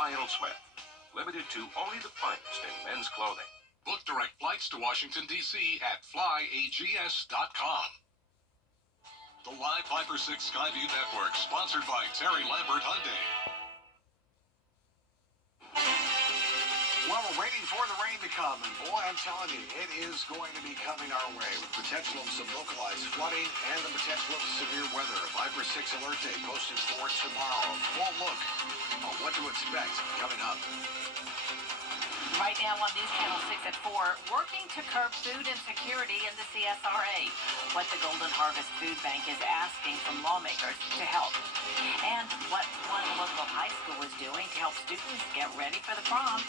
Lionel Smith. Limited to only the finest in men's clothing. Book direct flights to Washington, D.C. at flyags.com. The Live Viper 6 Skyview Network, sponsored by Terry Lambert Hyundai. Well, we're waiting for the rain to come, and boy, I'm telling you, it is going to be coming our way with potential of some localized flooding and the potential of severe weather. A Viper 6 alert day posted for tomorrow. A full look on what to expect coming up. Right now on News Channel 6 at 4, working to curb food insecurity in the CSRA. What the Golden Harvest Food Bank is asking from lawmakers to help. And what one local high school is doing to help students get ready for the prom.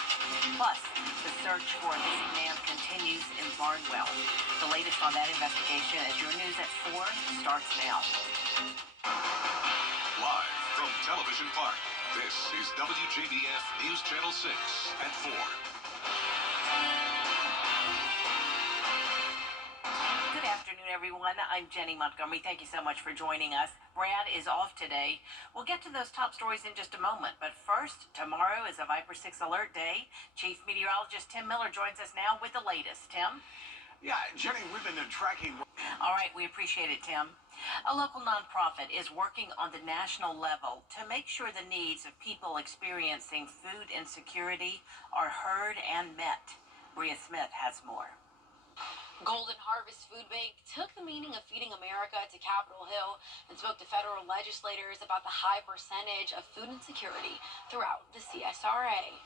Plus, the search for a missing man continues in Barnwell. The latest on that investigation as your News at 4 starts now. Live from Television Park, this is WJBF News Channel 6 at 4. Good afternoon, everyone. I'm Jenny Montgomery. Thank you so much for joining us. Brad is off today. We'll get to those top stories in just a moment. But first, tomorrow is a Viper 6 alert day. Chief Meteorologist Tim Miller joins us now with the latest. Tim? Yeah, Jenny, we've been tracking. All right, we appreciate it, Tim. A local nonprofit is working on the national level to make sure the needs of people experiencing food insecurity are heard and met. Bria Smith has more. Golden Harvest Food Bank took the meaning of feeding America to Capitol Hill and spoke to federal legislators about the high percentage of food insecurity throughout the CSRA.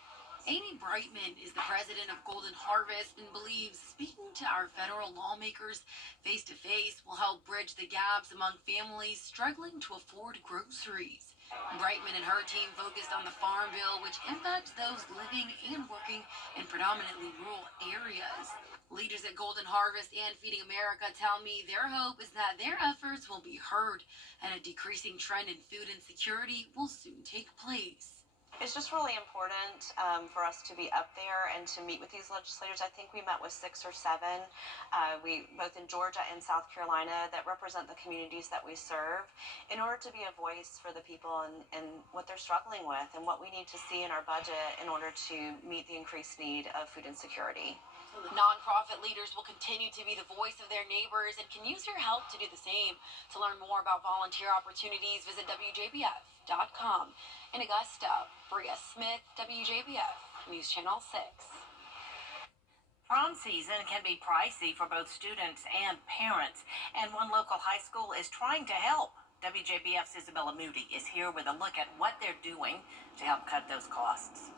Amy Brightman is the president of Golden Harvest and believes speaking to our federal lawmakers face-to-face will help bridge the gaps among families struggling to afford groceries. Brightman and her team focused on the Farm Bill, which impacts those living and working in predominantly rural areas. Leaders at Golden Harvest and Feeding America tell me their hope is that their efforts will be heard and a decreasing trend in food insecurity will soon take place. It's just really important for us to be up there and to meet with these legislators. I think we met with 6 or 7, both in Georgia and South Carolina, that represent the communities that we serve, in order to be a voice for the people and what they're struggling with and what we need to see in our budget in order to meet the increased need of food insecurity. Nonprofit leaders will continue to be the voice of their neighbors and can use your help to do the same. To learn more about volunteer opportunities, visit WJBF.com. In Augusta, Bria Smith, WJBF News Channel 6. Prom season can be pricey for both students and parents, and one local high school is trying to help. WJBF's Isabella Moody is here with a look at what they're doing to help cut those costs.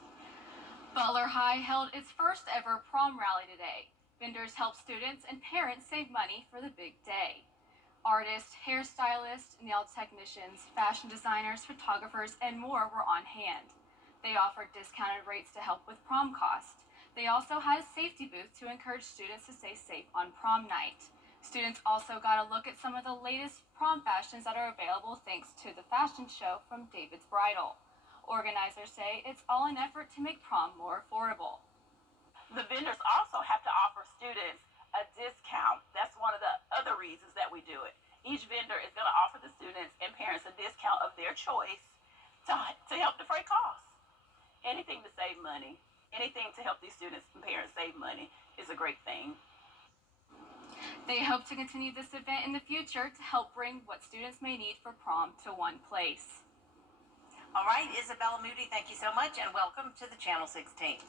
Butler High held its first ever prom rally today. Vendors helped students and parents save money for the big day. Artists, hairstylists, nail technicians, fashion designers, photographers, and more were on hand. They offered discounted rates to help with prom costs. They also had a safety booth to encourage students to stay safe on prom night. Students also got a look at some of the latest prom fashions that are available thanks to the fashion show from David's Bridal. Organizers say it's all an effort to make prom more affordable. The vendors also have to offer students a discount. That's one of the other reasons that we do it. Each vendor is going to offer the students and parents a discount of their choice to help defray costs. Anything to save money, anything to help these students and parents save money is a great thing. They hope to continue this event in the future to help bring what students may need for prom to one place. All right, Isabella Moody, thank you so much, and welcome to the Channel 6 team.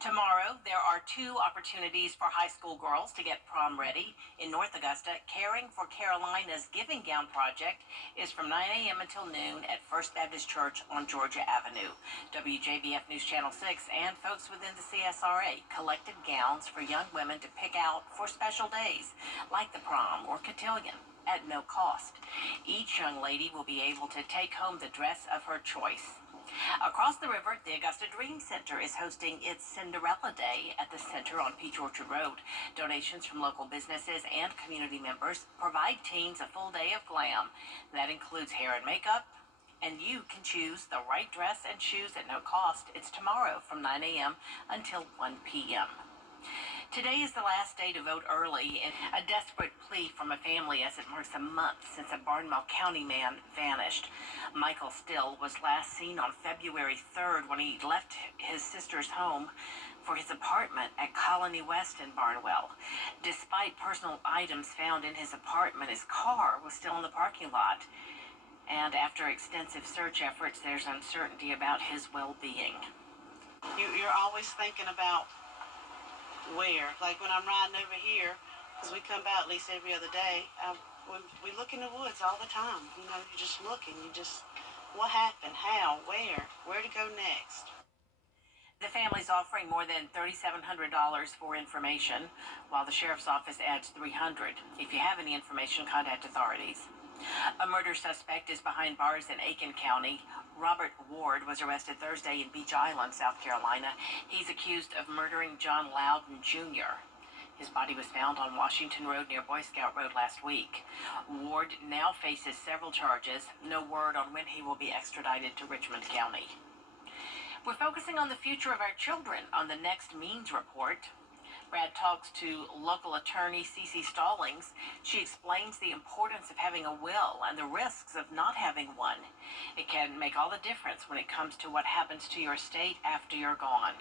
Tomorrow, there are 2 opportunities for high school girls to get prom ready. In North Augusta, Caring for Carolina's Giving Gown Project is from 9 a.m. until noon at First Baptist Church on Georgia Avenue. WJBF News Channel 6 and folks within the CSRA collected gowns for young women to pick out for special days, like the prom or cotillion, at no cost. Each young lady will be able to take home the dress of her choice. Across the river, the Augusta Dream Center is hosting its Cinderella Day at the center on Peach Orchard Road. Donations from local businesses and community members provide teens a full day of glam. That includes hair and makeup, and you can choose the right dress and shoes at no cost. It's tomorrow from 9 a.m. until 1 p.m. Today is the last day to vote early in a desperate plea from a family as it marks a month since a Barnwell County man vanished. Michael Still was last seen on February 3rd when he left his sister's home for his apartment at Colony West in Barnwell. Despite personal items found in his apartment, his car was still in the parking lot. And after extensive search efforts, there's uncertainty about his well-being. You're always thinking about where. Like when I'm riding over here, because we come out at least every other day, we look in the woods all the time. You know, you're just looking. What happened? How? Where to go next? The family's offering more than $3,700 for information, while the sheriff's office adds $300. If you have any information, contact authorities. A murder suspect is behind bars in Aiken County. Robert Ward was arrested Thursday in Beach Island, South Carolina. He's accused of murdering John Loudon Jr. His body was found on Washington Road near Boy Scout Road last week. Ward now faces several charges. No word on when he will be extradited to Richmond County. We're focusing on the future of our children on the next Means Report. Brad talks to local attorney Cece Stallings. She explains the importance of having a will and the risks of not having one. It can make all the difference when it comes to what happens to your estate after you're gone.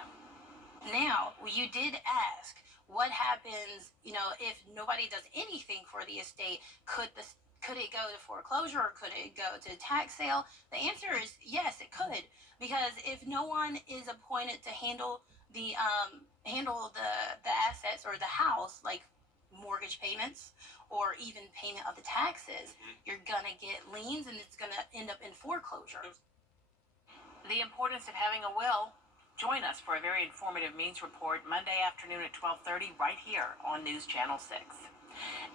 Now, you did ask, what happens, if nobody does anything for the estate? Could it go to foreclosure or could it go to tax sale? The answer is yes, it could. Because if no one is appointed to handle the assets or the house, like mortgage payments or even payment of the taxes, you're gonna get liens and it's gonna end up in foreclosure. The importance of having a will. Join us for a very informative Means Report Monday afternoon at 12:30 right here on News Channel 6.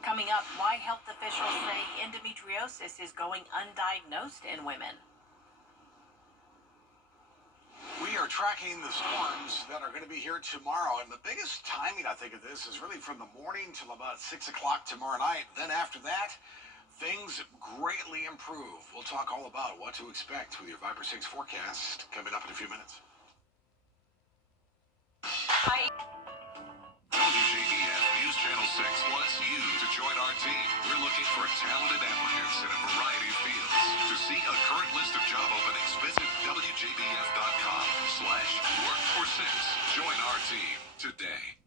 Coming up, why health officials say endometriosis is going undiagnosed in women. We are tracking the storms that are going to be here tomorrow, and the biggest timing, I think, of this is really from the morning till about 6 o'clock tomorrow night. Then after that, things greatly improve. We'll talk all about what to expect with your Viper 6 forecast coming up in a few minutes. WJBF News Channel 6 wants you to join our team. We're looking for talented applicants in a variety of fields. To see a current list of job openings, visit WJBF.com/work-for-6. Join our team today.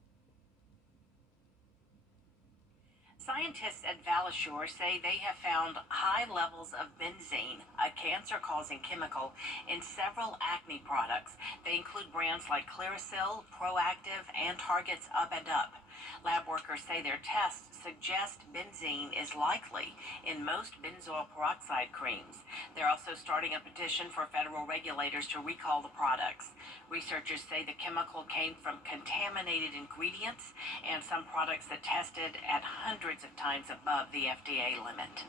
Scientists at Valashore say they have found high levels of benzene, a cancer-causing chemical, in several acne products. They include brands like Clearasil, Proactive, and Target's Up and Up. Lab workers say their tests suggest benzene is likely in most benzoyl peroxide creams. They're also starting a petition for federal regulators to recall the products. Researchers say the chemical came from contaminated ingredients and some products that tested at hundreds of times above the FDA limit.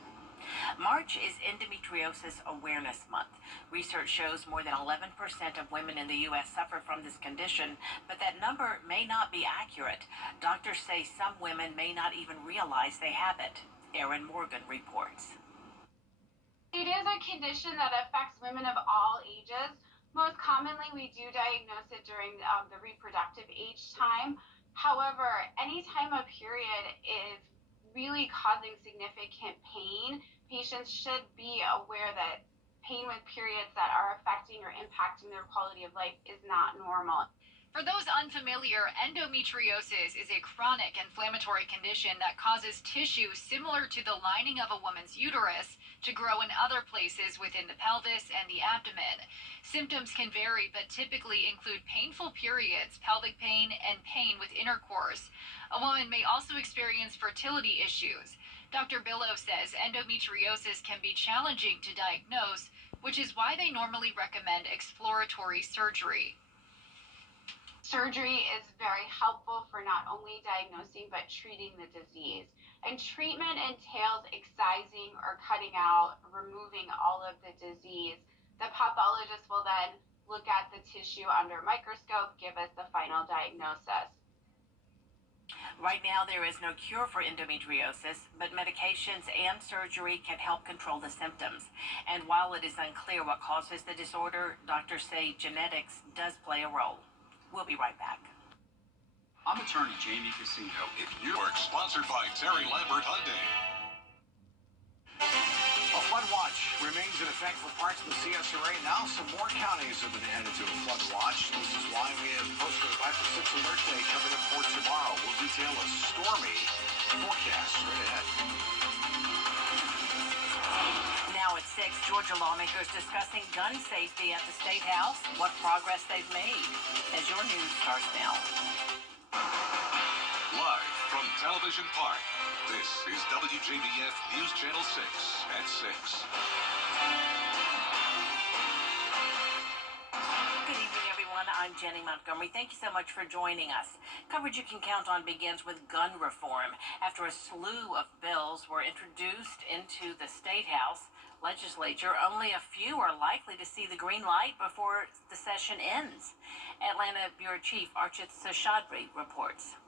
March is Endometriosis Awareness Month. Research shows more than 11% of women in the U.S. suffer from this condition, but that number may not be accurate. Doctors say some women may not even realize they have it. Erin Morgan reports. It is a condition that affects women of all ages. Most commonly, we do diagnose it during the reproductive age time. However, any time a period is really causing significant pain, patients should be aware that pain with periods that are affecting or impacting their quality of life is not normal. For those unfamiliar, endometriosis is a chronic inflammatory condition that causes tissue similar to the lining of a woman's uterus to grow in other places within the pelvis and the abdomen. Symptoms can vary, but typically include painful periods, pelvic pain, and pain with intercourse. A woman may also experience fertility issues. Dr. Billow says endometriosis can be challenging to diagnose, which is why they normally recommend exploratory surgery. Surgery is very helpful for not only diagnosing but treating the disease. And treatment entails excising or cutting out, removing all of the disease. The pathologist will then look at the tissue under a microscope, give us the final diagnosis. Right now, there is no cure for endometriosis, but medications and surgery can help control the symptoms. And while it is unclear what causes the disorder, doctors say genetics does play a role. We'll be right back. I'm attorney Jamie Casino. If you are sponsored by Terry Lambert Hyundai. A flood watch remains in effect for parts of the CSRA. Now some more counties have been added to a flood watch. This is why we have posted a 5 to 6 alert day coming up for tomorrow. We'll detail a stormy forecast straight ahead. Now at 6, Georgia lawmakers discussing gun safety at the State House, what progress they've made. As your news starts now. Live from Television Park, this is WJBF News Channel 6 at 6. Good evening, everyone. I'm Jenny Montgomery. Thank you so much for joining us. Coverage you can count on begins with gun reform. After a slew of bills were introduced into the State House legislature, only a few are likely to see the green light before the session ends. Atlanta Bureau Chief Archit Seshadri reports.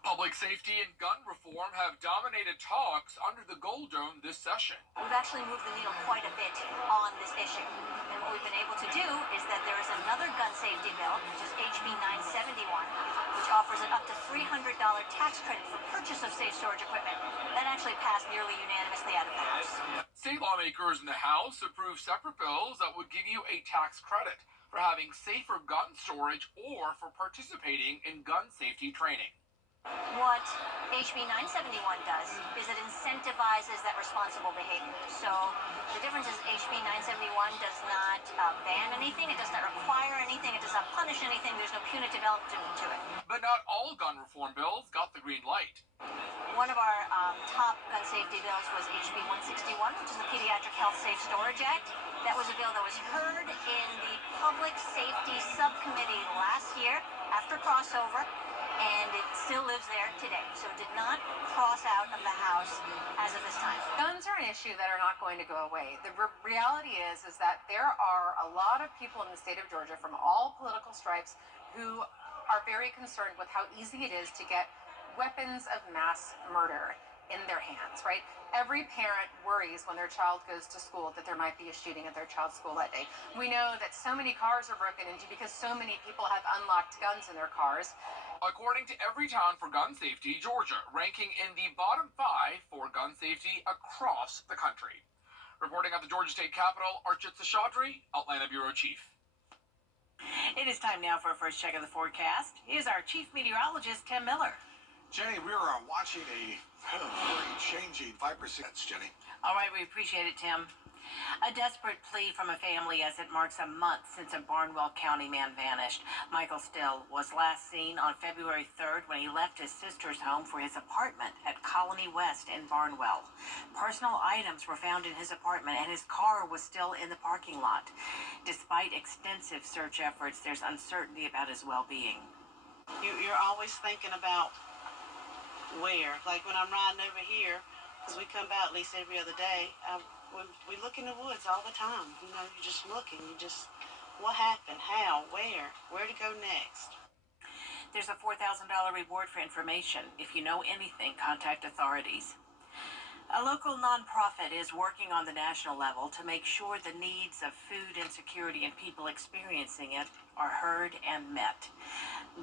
Public safety and gun reform have dominated talks under the Gold Dome this session. We've actually moved the needle quite a bit on this issue. And what we've been able to do is that there is another gun safety bill, which is HB 971, which offers an up to $300 tax credit for purchase of safe storage equipment. That actually passed nearly unanimously out of the House. State lawmakers in the House approved separate bills that would give you a tax credit for having safer gun storage or for participating in gun safety training. What HB 971 does is it incentivizes that responsible behavior. So the difference is HB 971 does not ban anything, it does not require anything, it does not punish anything, there's no punitive element to it. But not all gun reform bills got the green light. One of our top gun safety bills was HB 161, which is the Pediatric Health Safe Storage Act. That was a bill that was heard in the Public Safety Subcommittee last year after crossover, and it still lives there today. So it did not cross out of the House as of this time. Guns are an issue that are not going to go away. The reality is that there are a lot of people in the state of Georgia from all political stripes who are very concerned with how easy it is to get weapons of mass murder in their hands, right? Every parent worries when their child goes to school that there might be a shooting at their child's school that day. We know that so many cars are broken into because so many people have unlocked guns in their cars. According to Everytown for Gun Safety, Georgia ranking in the bottom 5 for gun safety across the country. Reporting at the Georgia State Capitol, Archit Seshadri, Atlanta Bureau Chief. It is time now for a first check of the forecast. Here's our Chief Meteorologist, Tim Miller. Jenny, we are watching a very changing 5%. Jenny. All right, we appreciate it, Tim. A desperate plea from a family as it marks a month since a Barnwell County man vanished. Michael Still was last seen on February 3rd when he left his sister's home for his apartment at Colony West in Barnwell. Personal items were found in his apartment and his car was still in the parking lot. Despite extensive search efforts, there's uncertainty about his well-being. You're always thinking about where. Like when I'm riding over here, because we come out at least every other day, we look in the woods all the time. You know, you're just looking. What happened? How? Where to go next? There's a $4,000 reward for information. If you know anything, contact authorities. A local nonprofit is working on the national level to make sure the needs of food insecurity and people experiencing it are heard and met.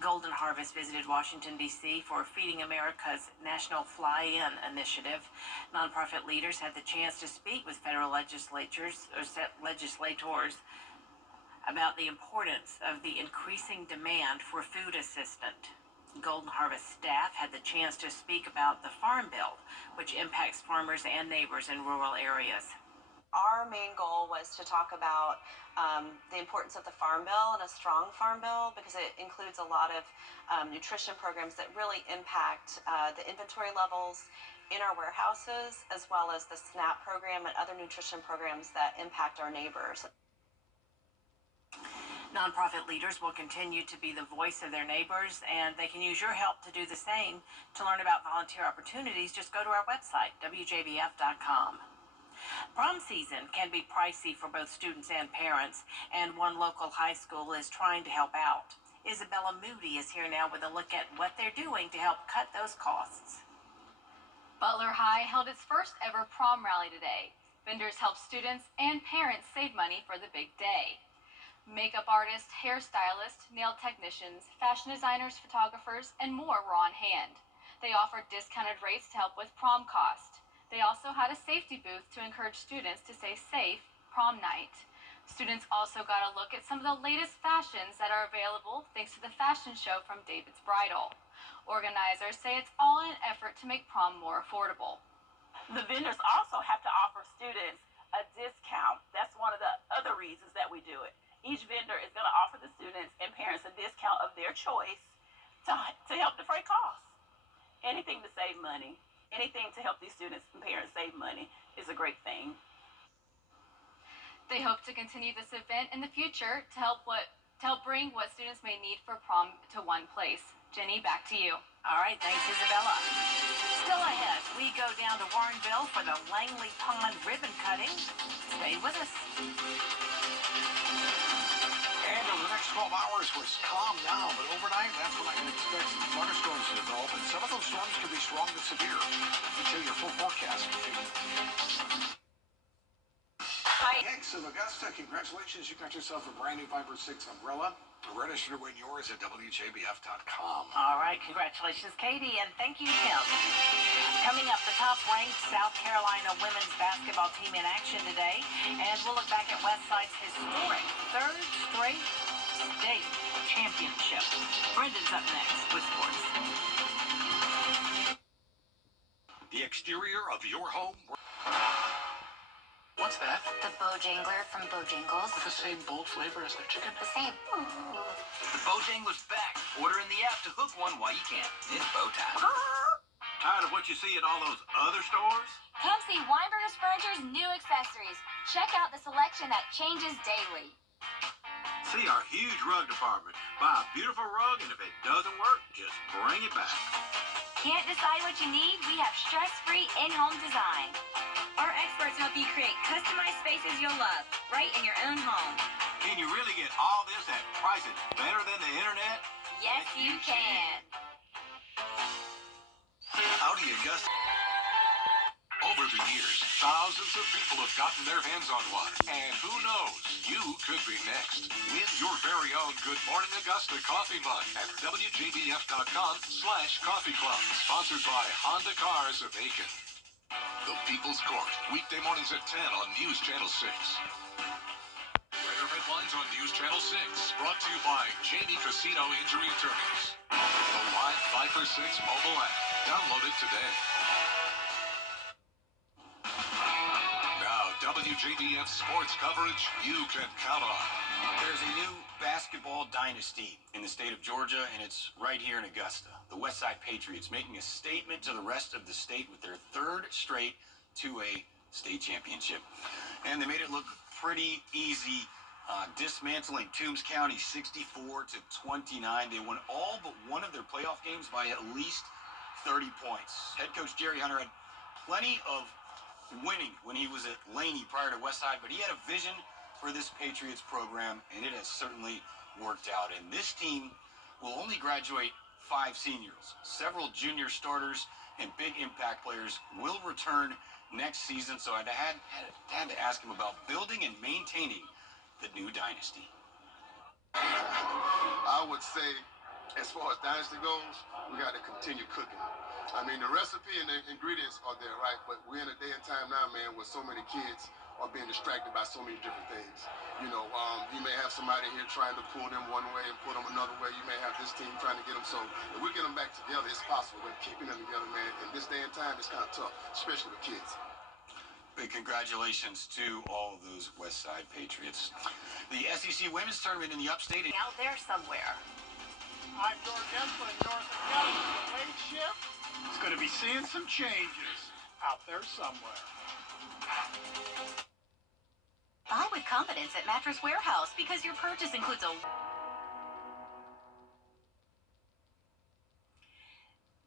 Golden Harvest visited Washington, D.C. for Feeding America's National Fly-In initiative. Nonprofit leaders had the chance to speak with federal legislators about the importance of the increasing demand for food assistance. Golden Harvest staff had the chance to speak about the Farm Bill, which impacts farmers and neighbors in rural areas. Our main goal was to talk about the importance of the Farm Bill and a strong Farm Bill because it includes a lot of nutrition programs that really impact the inventory levels in our warehouses, as well as the SNAP program and other nutrition programs that impact our neighbors. Nonprofit leaders will continue to be the voice of their neighbors, and they can use your help to do the same. To learn about volunteer opportunities, just go to our website, WJBF.com. Prom season can be pricey for both students and parents, and one local high school is trying to help out. Isabella Moody is here now with a look at what they're doing to help cut those costs. Butler High held its first ever prom rally today. Vendors help students and parents save money for the big day. Makeup artists, hairstylists, nail technicians, fashion designers, photographers, and more were on hand. They offered discounted rates to help with prom cost. They also had a safety booth to encourage students to stay safe prom night. Students also got a look at some of the latest fashions that are available thanks to the fashion show from David's Bridal. Organizers say it's all in an effort to make prom more affordable. The vendors also have to offer students a discount. That's one of the other reasons that we do it. Each vendor is going to offer the students and parents a discount of their choice to help defray costs. Anything to save money, anything to help these students and parents save money is a great thing. They hope to continue this event in the future to help bring what students may need for prom to one place. Jenny, back to you. All right, thanks, Isabella. Still ahead, we go down to Warrenville for the Langley Pond ribbon cutting. Stay with us. And over the next 12 hours, we're calm now, but overnight, that's when I can expect some thunderstorms to develop, and some of those storms can be strong to severe. Until your full forecast. Thanks of Augusta, congratulations. You got yourself a brand new Viper 6 umbrella. Register to win yours at WJBF.com. All right, congratulations, Katie, and thank you, Tim. Coming up, the top-ranked South Carolina women's basketball team in action today, and we'll look back at Westside's historic third straight state championship. Brendan's up next with sports. The exterior of your home. What's that? The Bojangler from Bojangles. With the same bold flavor as their chicken? The same. The Bojangler's back. Order in the app to hook one while you can. It's bow time. Tired of what you see at all those other stores? Come see Weinberger's Furniture's new accessories. Check out the selection that changes daily. See our huge rug department. Buy a beautiful rug, and if it doesn't work, just bring it back. Can't decide what you need? We have stress-free in-home design. Our experts help you create customized spaces you'll love, right in your own home. Can you really get all this at prices better than the internet? Yes, you can. Howdy, Augusta. Over the years, thousands of people have gotten their hands on one. And who knows, you could be next. Win your very own Good Morning Augusta coffee mug at WJBF.com/coffee club. Sponsored by Honda Cars of Aiken. The People's Court, weekday mornings at 10 on News Channel 6. Weather headlines on News Channel 6, brought to you by Jamie Casino Injury Attorneys. The live Viper 6 mobile app. Download it today. Now, WJBF sports coverage you can count on. There's a new basketball dynasty in the state of Georgia, and it's right here in Augusta. The Westside Patriots making a statement to the rest of the state with their third straight 2A state championship. And they made it look pretty easy, dismantling Toombs County 64-29. They won all but one of their playoff games by at least 30 points. Head coach Jerry Hunter had plenty of winning when he was at Laney prior to Westside, but he had a vision for this Patriots program, and it has certainly worked out. And this team will only graduate 5 seniors. Several junior starters and big impact players will return next season, so I had to ask him about building and maintaining the new dynasty. I would say, as far as dynasty goes, we got to continue cooking. I mean, the recipe and the ingredients are there, right? But we're in a day and time now, man, where so many kids are being distracted by so many different things. You know, you may have somebody here trying to pull them one way and pull them another way. You may have this team trying to get them. So if we get them back together, it's possible. But keeping them together, man, in this day and time, it's kind of tough, especially with kids. Big congratulations to all of those Westside Patriots. The SEC Women's Tournament in the Upstate. Out there somewhere. I'm George Esplin, North Academy. The late shift is going to be seeing some changes out there somewhere. Buy with confidence at Mattress Warehouse because your purchase includes a...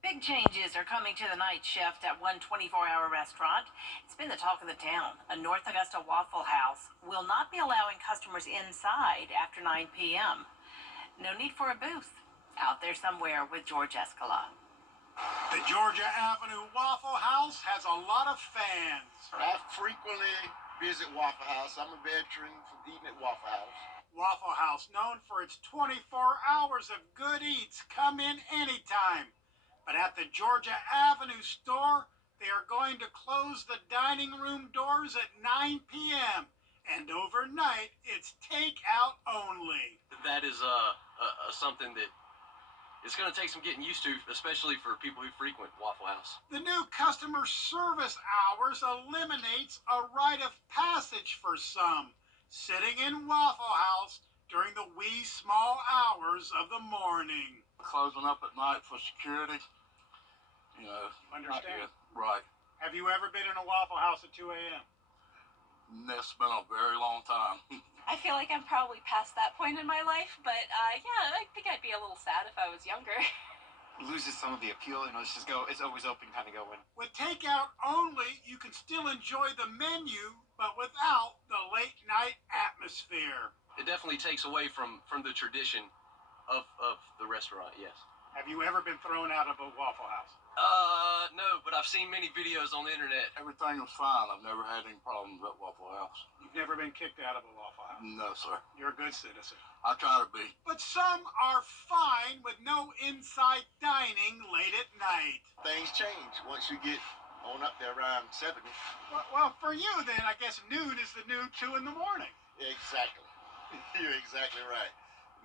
Big changes are coming to the night shift at one 24-hour restaurant. It's been the talk of the town. A North Augusta Waffle House will not be allowing customers inside after 9 p.m. No need for a booth. Out there somewhere with George Escala. The Georgia Avenue Waffle House has a lot of fans. I frequently visit Waffle House. I'm a veteran from eating at Waffle House. Waffle House, known for its 24 hours of good eats, come in anytime. But at the Georgia Avenue store, they are going to close the dining room doors at 9 p.m. And overnight, it's takeout only. That is something that it's going to take some getting used to, especially for people who frequent Waffle House. The new customer service hours eliminates a rite of passage for some, sitting in Waffle House during the wee small hours of the morning. Closing up at night for security, you know. Understand? Right. Have you ever been in a Waffle House at 2 a.m.? It's been a very long time. I feel like I'm probably past that point in my life, but yeah, I think I'd be a little sad if I was younger. Loses some of the appeal, you know, it's always open, kind of go in. With takeout only, you can still enjoy the menu, but without the late night atmosphere. It definitely takes away from the tradition of the restaurant, yes. Have you ever been thrown out of a Waffle House? No, but I've seen many videos on the internet. Everything was fine. I've never had any problems at Waffle House. You've never been kicked out of a Waffle House? No, sir. You're a good citizen. I try to be. But some are fine with no inside dining late at night. Things change once you get on up there around 70. Well, for you then, I guess noon is the new 2 in the morning. Exactly. You're exactly right.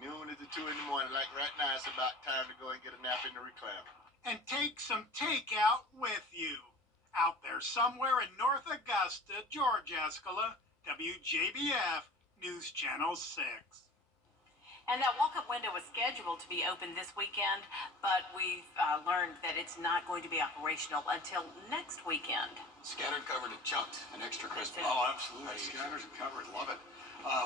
Noon is the 2 in the morning. Like right now, it's about time to go and get a nap in the recliner. And take some takeout with you. Out there somewhere in North Augusta, George Escala, WJBF, News Channel 6. And that walk-up window was scheduled to be open this weekend, but we've learned that it's not going to be operational until next weekend. Scattered, covered, and chunked. An extra crispy. Oh, absolutely. Scattered and covered. Love it.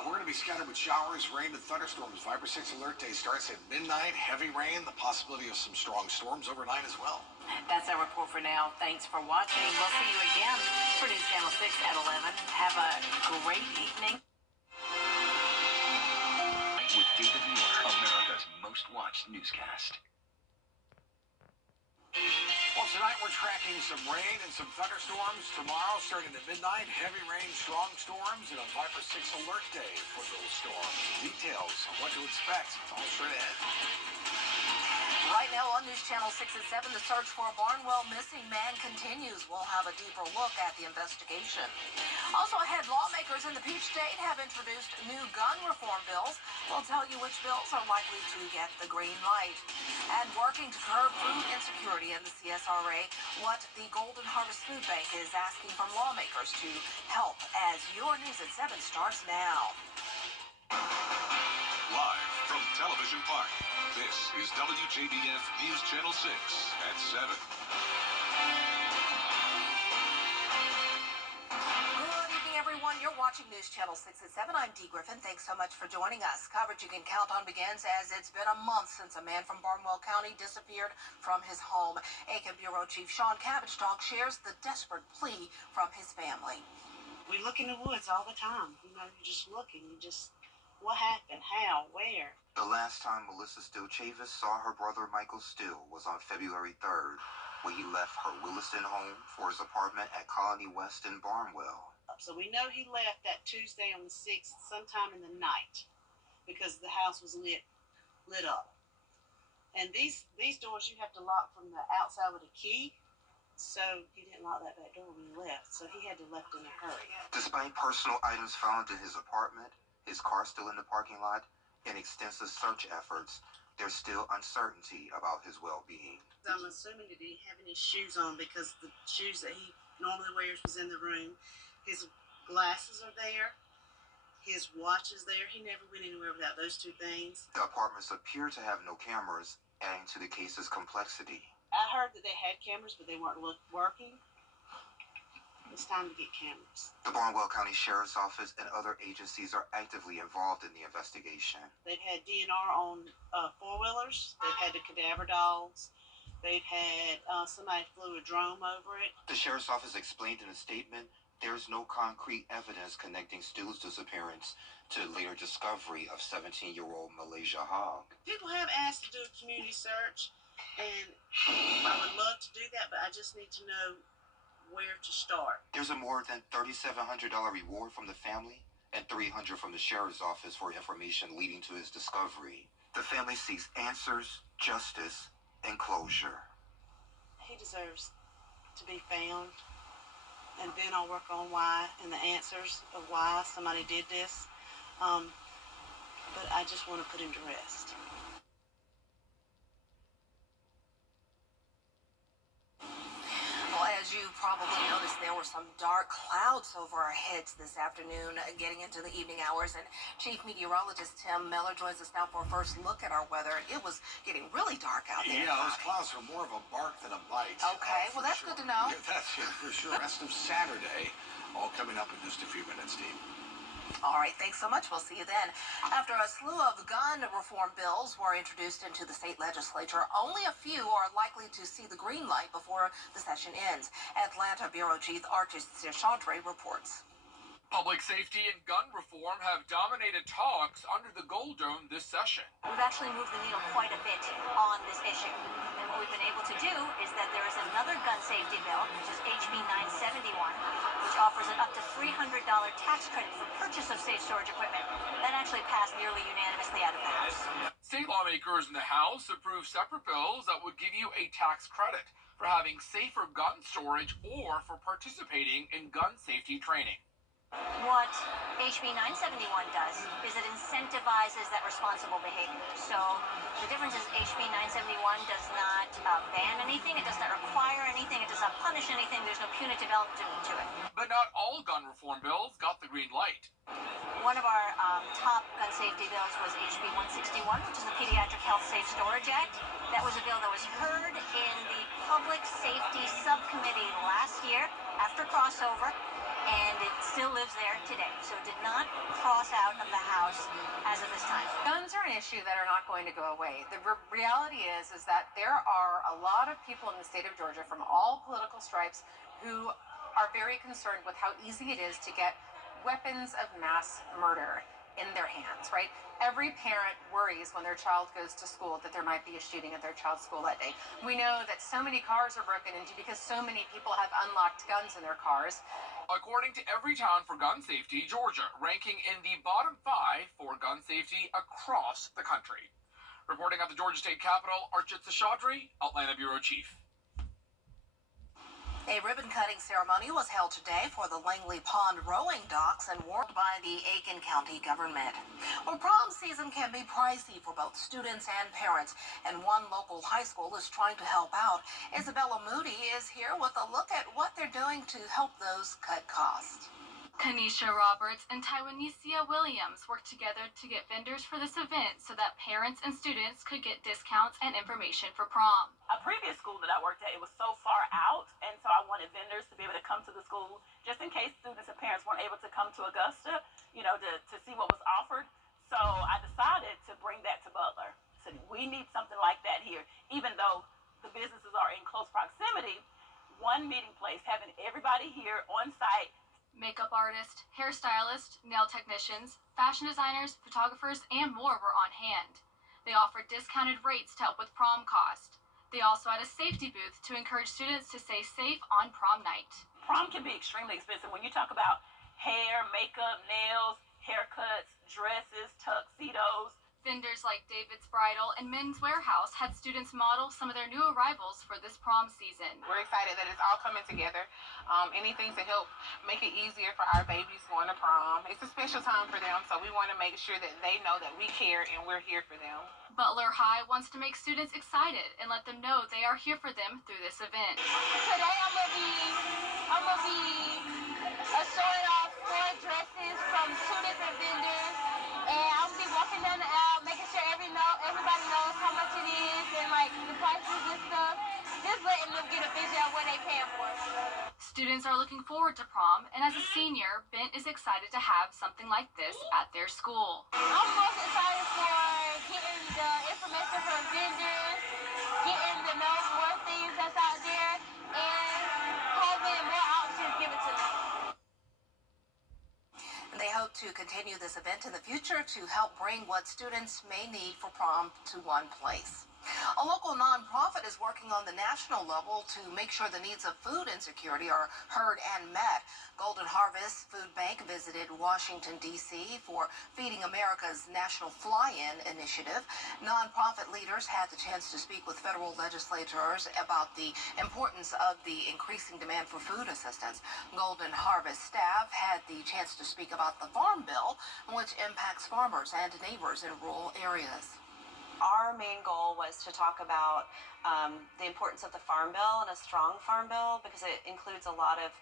We're going to be scattered with showers, rain, and thunderstorms. Viper 6 alert day starts at midnight. Heavy rain, the possibility of some strong storms overnight as well. That's our report for now. Thanks for watching. We'll see you again for News Channel 6 at 11. Have a great evening. With David Moore, America's most watched newscast. Well, tonight we're tracking some rain and some thunderstorms. Tomorrow, starting at midnight, heavy rain, strong storms, and a Viper 6 alert day for those storms. Details on what to expect all straight ahead. Right now on News Channel 6 at 7, the search for a Barnwell missing man continues. We'll have a deeper look at the investigation. Also ahead, lawmakers in the Peach State have introduced new gun reform bills. We'll tell you which bills are likely to get the green light. And working to curb food insecurity in the CSRA, what the Golden Harvest Food Bank is asking from lawmakers to help as your News at 7 starts now. Live from Television Park, this is WJBF News Channel 6 at 7. Good evening, everyone. You're watching News Channel 6 at 7. I'm Dee Griffin. Thanks so much for joining us. Coverage you can count on begins as it's been a month since a man from Barnwell County disappeared from his home. Aiken Bureau Chief Sean Cabbage-Talk shares the desperate plea from his family. We look in the woods all the time. You know, you just look and you just, what happened? How? Where? The last time Melissa Still Chavis saw her brother Michael Still was on February 3rd, when he left her Williston home for his apartment at Colony West in Barnwell. So we know he left that Tuesday on the 6th sometime in the night because the house was lit up. And these doors you have to lock from the outside with a key. So he didn't lock that back door when he left. So he had to left in a hurry. Despite personal items found in his apartment, his car still in the parking lot, and extensive search efforts, there's still uncertainty about his well-being. I'm assuming that he didn't have any shoes on because the shoes that he normally wears was in the room. His glasses are there. His watch is there. He never went anywhere without those two things. The apartments appear to have no cameras, adding to the case's complexity. I heard that they had cameras, but they weren't working. It's time to get cameras. The Barnwell County Sheriff's Office and other agencies are actively involved in the investigation. They've had DNR on four-wheelers. They've had the cadaver dogs. They've had somebody flew a drone over it. The Sheriff's Office explained in a statement, there's no concrete evidence connecting Still's disappearance to later discovery of 17-year-old Malaysia Hogg. People have asked to do a community search, and I would love to do that, but I just need to know where to start. There's a more than $3,700 reward from the family and $300 from the sheriff's office for information leading to his discovery. The family seeks answers, justice, and closure. He deserves to be found, and then I'll work on why and the answers of why somebody did this. But I just want to put him to rest. Well, as you probably noticed, there were some dark clouds over our heads this afternoon, getting into the evening hours. And Chief Meteorologist Tim Miller joins us now for a first look at our weather. It was getting really dark out there. Yeah, those clouds are more of a bark than a bite. Okay, well, that's sure. good to know. Yeah, that's for sure. Rest of Saturday, all coming up in just a few minutes, team. All right, thanks so much. We'll see you then. After a slew of gun reform bills were introduced into the state legislature, only a few are likely to see the green light before the session ends. Atlanta Bureau Chief Archie Chaudhry reports. Public safety and gun reform have dominated talks under the Gold Dome this session. We've actually moved the needle quite a bit on this issue. And what we've been able to do is that there is another gun safety bill, which is HB 971, which offers an up to $300 tax credit for purchase of safe storage equipment. That actually passed nearly unanimously out of the House. State lawmakers in the House approved separate bills that would give you a tax credit for having safer gun storage or for participating in gun safety training. What HB 971 does is it incentivizes that responsible behavior. So the difference is HB 971 does not ban anything, it does not require anything, it does not punish anything, there's no punitive element to it. But not all gun reform bills got the green light. One of our top gun safety bills was HB 161, which is the Pediatric Health Safe Storage Act. That was a bill that was heard in the Public Safety Subcommittee last year after crossover, and it still lives there today. So it did not cross out of the House as of this time. Guns are an issue that are not going to go away. The reality is that there are a lot of people in the state of Georgia from all political stripes who are very concerned with how easy it is to get weapons of mass murder in their hands, right? Every parent worries when their child goes to school that there might be a shooting at their child's school that day. We know that so many cars are broken into because so many people have unlocked guns in their cars. According to Everytown for Gun Safety, Georgia ranking in the bottom 5 for gun safety across the country. Reporting at the Georgia State Capitol, Archie Chaudhry, Atlanta Bureau Chief. A ribbon-cutting ceremony was held today for the Langley Pond rowing docks and warned by the Aiken County government. Well, prom season can be pricey for both students and parents, and one local high school is trying to help out. Isabella Moody is here with a look at what they're doing to help those cut costs. Kanisha Roberts and Taiwanisia Williams worked together to get vendors for this event so that parents and students could get discounts and information for prom. A previous school that I worked at, it was so far out, and so I wanted vendors to be able to come to the school just in case students and parents weren't able to come to Augusta, to see what was offered. So I decided to bring that to Butler. So we need something like that here, even though the businesses are in close proximity. One meeting place, having everybody here on site. Makeup artists, hairstylists, nail technicians, fashion designers, photographers, and more were on hand. They offered discounted rates to help with prom cost. They also had a safety booth to encourage students to stay safe on prom night. Prom can be extremely expensive. When you talk about hair, makeup, nails, haircuts, dresses, tuxedos. Vendors like David's Bridal and Men's Warehouse had students model some of their new arrivals for this prom season. We're excited that it's all coming together. Anything to help make it easier for our babies going to prom. It's a special time for them, so we want to make sure that they know that we care and we're here for them. Butler High wants to make students excited and let them know they are here for them through this event. Today I'm gonna be showing off 4 dresses from 2 different vendors, and I'm gonna be walking down the aisle, making sure everybody knows how much it is and like the prices and stuff. Just letting them get a vision of what they paying for. Students are looking forward to prom, and as a senior, Bent is excited to have something like this at their school. I'm most excited for getting the information from vendors, getting to know more things that's out there, and having more options given to me. They hope to continue this event in the future to help bring what students may need for prom to one place. A local nonprofit is working on the national level to make sure the needs of food insecurity are heard and met. Golden Harvest Food Bank visited Washington, D.C. for Feeding America's National Fly-In initiative. Nonprofit leaders had the chance to speak with federal legislators about the importance of the increasing demand for food assistance. Golden Harvest staff had the chance to speak about the Farm Bill, which impacts farmers and neighbors in rural areas. Our main goal was to talk about the importance of the Farm Bill and a strong Farm Bill because it includes a lot of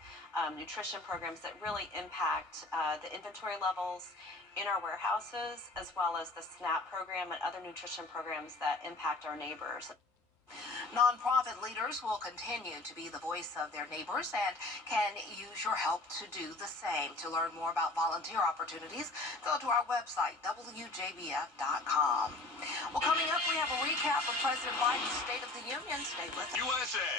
nutrition programs that really impact the inventory levels in our warehouses, as well as the SNAP program and other nutrition programs that impact our neighbors. Nonprofit leaders will continue to be the voice of their neighbors and can use your help to do the same. To learn more about volunteer opportunities, go to our website, WJBF.com. Well, coming up, we have a recap of President Biden's State of the Union. Stay with us. USA.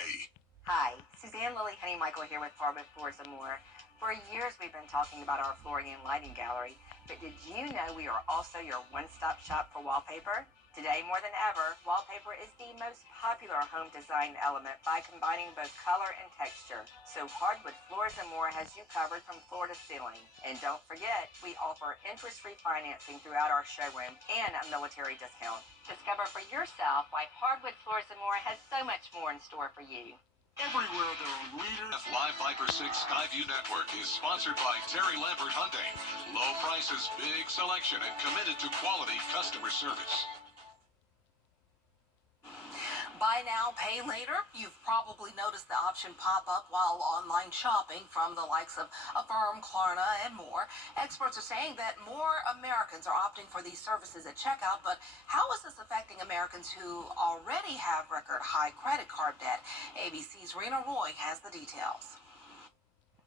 Hi, Suzanne Lily Henny Michael here with Farwood Floors and More. For years, we've been talking about our flooring and lighting gallery, but did you know we are also your one-stop shop for wallpaper? Today, more than ever, wallpaper is the most popular home design element by combining both color and texture. So Hardwood Floors and More has you covered from floor to ceiling. And don't forget, we offer interest-free financing throughout our showroom and a military discount. Discover for yourself why Hardwood Floors and More has so much more in store for you. Everywhere there are leaders. Live Viper 6 Skyview Network is sponsored by Terry Lambert Hyundai. Low prices, big selection, and committed to quality customer service. Buy now, pay later. You've probably noticed the option pop up while online shopping from the likes of Affirm, Klarna, and more. Experts are saying that more Americans are opting for these services at checkout, but how is this affecting Americans who already have record high credit card debt? ABC's Rena Roy has the details.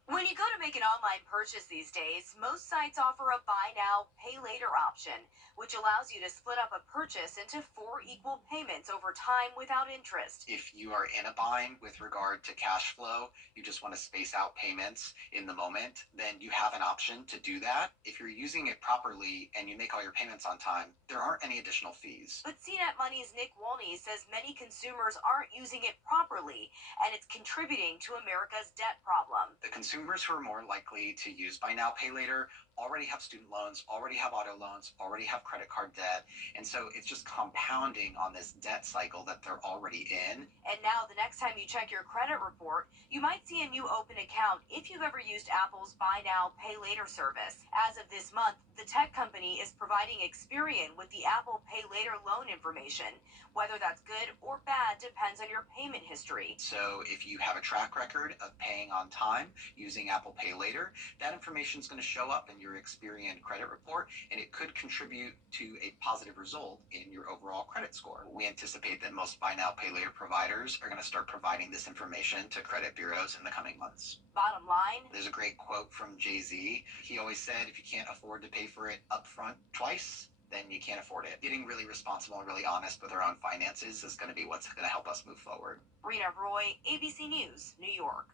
When you go to make an online purchase these days, most sites offer a buy now, pay later option, which allows you to split up a purchase into 4 equal payments over time without interest. If you are in a bind with regard to cash flow, you just want to space out payments in the moment, then you have an option to do that. If you're using it properly and you make all your payments on time, there aren't any additional fees. But CNET Money's Nick Wolney says many consumers aren't using it properly, and it's contributing to America's debt problem. The consumers who are more likely to use buy now, pay later already have student loans, already have auto loans, already have credit card debt. And so it's just compounding on this debt cycle that they're already in. And now the next time you check your credit report, you might see a new open account if you've ever used Apple's buy now, pay later service. As of this month, the tech company is providing Experian with the Apple Pay Later loan information. Whether that's good or bad depends on your payment history. So if you have a track record of paying on time using Apple Pay Later, that information is going to show up in your Experian credit report, and it could contribute to a positive result in your overall credit score. We anticipate that most buy now, pay later providers are going to start providing this information to credit bureaus in the coming months. Bottom line, there's a great quote from Jay-Z. He always said, if you can't afford to pay for it upfront twice, then you can't afford it. Getting really responsible and really honest with our own finances is going to be what's going to help us move forward. Rena Roy, ABC News, New York.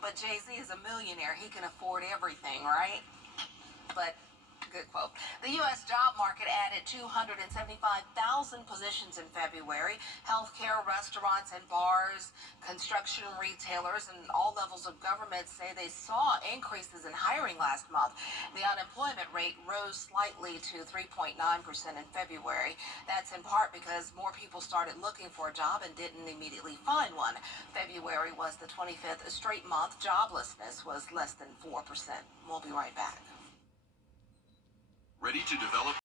But Jay-Z is a millionaire. He can afford everything, right? But good quote. The U.S. job market added 275,000 positions in February. Healthcare, restaurants and bars, construction retailers, and all levels of government say they saw increases in hiring last month. The unemployment rate rose slightly to 3.9% in February. That's in part because more people started looking for a job and didn't immediately find one. February was the 25th straight month joblessness was less than 4%. We'll be right back. Ready to develop